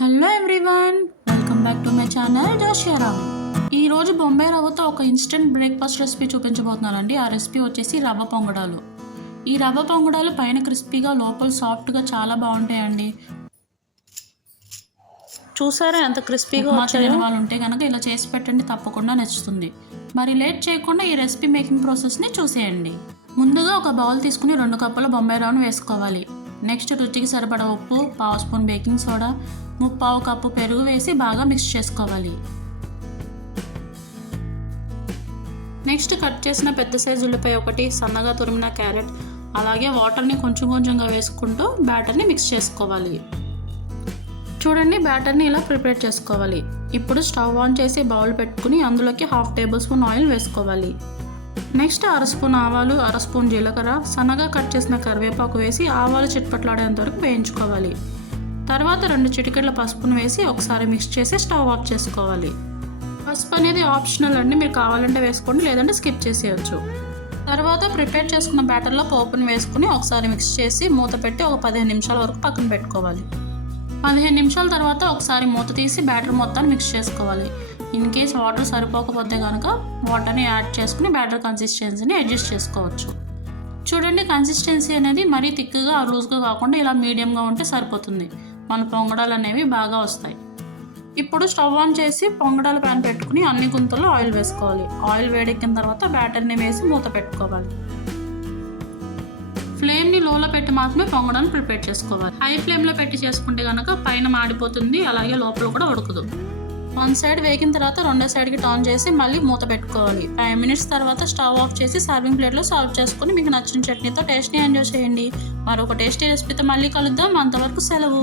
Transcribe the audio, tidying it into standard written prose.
Hello everyone, welcome back to my channel జోషియారా. ఈరోజు బొంబాయి రవ్వతో ఒక ఇన్స్టెంట్ బ్రేక్ఫాస్ట్ రెసిపీ చూపించబోతున్నానండి. ఆ రెసిపీ వచ్చేసి రవ్వ పొంగడాలు. ఈ రవ్వ పొంగడాలు పైన క్రిస్పీగా లోపల సాఫ్ట్గా చాలా బాగుంటాయండి. చూసారా ఎంత క్రిస్పీగా తెలియని వాళ్ళు ఉంటే కనుక ఇలా చేసి పెట్టండి, తప్పకుండా నచ్చుతుంది. మరి లేట్ చేయకుండా ఈ రెసిపీ మేకింగ్ ప్రాసెస్ని చూసేయండి. ముందుగా ఒక బౌల్ తీసుకుని 2 కప్పుల బొంబాయి రవ్వను వేసుకోవాలి. నెక్స్ట్ రుచికి సరిపడా ఉప్పు, 1/2 స్పూన్ బేకింగ్ సోడా, 3/4 కప్పు పెరుగు వేసి బాగా మిక్స్ చేసుకోవాలి. నెక్స్ట్ కట్ చేసిన పెద్ద సైజు ఉల్లిపాయ ఒకటి, సన్నగా తురిమిన క్యారెట్, అలాగే వాటర్ని కొంచెం కొంచెంగా వేసుకుంటూ బ్యాటర్ని మిక్స్ చేసుకోవాలి. చూడండి, బ్యాటర్ని ఇలా ప్రిపేర్ చేసుకోవాలి. ఇప్పుడు స్టవ్ ఆన్ చేసి బౌల్ పెట్టుకుని అందులోకి 1/2 టేబుల్ స్పూన్ ఆయిల్ వేసుకోవాలి. నెక్స్ట్ 1/2 స్పూన్ ఆవాలు, 1/2 స్పూన్ జీలకర్ర, సన్నగా కట్ చేసిన కరివేపాకు వేసి ఆవాలు చిట్పట్లాడేంత వరకు వేయించుకోవాలి. తర్వాత 2 చిటికెళ్ళ పసుపును వేసి ఒకసారి మిక్స్ చేసి స్టవ్ ఆఫ్ చేసుకోవాలి. పసుపు అనేది ఆప్షనల్ అండి, మీరు కావాలంటే వేసుకోండి, లేదంటే స్కిప్ చేసేయచ్చు. తర్వాత ప్రిపేర్ చేసుకున్న బ్యాటర్లో పోపును వేసుకుని ఒకసారి మిక్స్ చేసి మూత పెట్టి ఒక 15 నిమిషాల వరకు పక్కన పెట్టుకోవాలి. 15 నిమిషాల తర్వాత ఒకసారి మూత తీసి బ్యాటర్ మొత్తాన్ని మిక్స్ చేసుకోవాలి. ఇన్ కేస్ వాటర్ సరిపోకపోతే కనుక వాటర్ని యాడ్ చేసుకుని బ్యాటర్ కన్సిస్టెన్సీని అడ్జస్ట్ చేసుకోవచ్చు. చూడండి, కన్సిస్టెన్సీ అనేది మరీ థిక్గా లూజ్గా కాకుండా ఇలా మీడియంగా ఉంటే సరిపోతుంది. మన పొంగడాలు అనేవి బాగా వస్తాయి. ఇప్పుడు స్టవ్ ఆన్ చేసి పొంగడాల ప్యాన్ పెట్టుకుని అన్ని గుంతల్లో ఆయిల్ వేసుకోవాలి. ఆయిల్ వేడెక్కిన తర్వాత బ్యాటర్ని వేసి మూత పెట్టుకోవాలి. ఫ్లేమ్ని లోలో పెట్టి మాత్రమే పొంగడాలను ప్రిపేర్ చేసుకోవాలి. హై ఫ్లేమ్లో పెట్టి చేసుకుంటే కనుక పైన మాడిపోతుంది, అలాగే లోపల కూడా ఉడకదు. 1 సైడ్ వేగిన తర్వాత రెండో సైడ్కి టర్న్ చేసి మళ్ళీ మూత పెట్టుకోవాలి. 5 మినిట్స్ తర్వాత స్టవ్ ఆఫ్ చేసి సర్వింగ్ ప్లేట్లో సర్వ్ చేసుకుని మీకు నచ్చిన చట్నీతో టేస్ట్ని ఎంజాయ్ చేయండి. మరొక టేస్టీ రెసిపీతో మళ్ళీ కలుద్దాం. అంతవరకు సెలవు.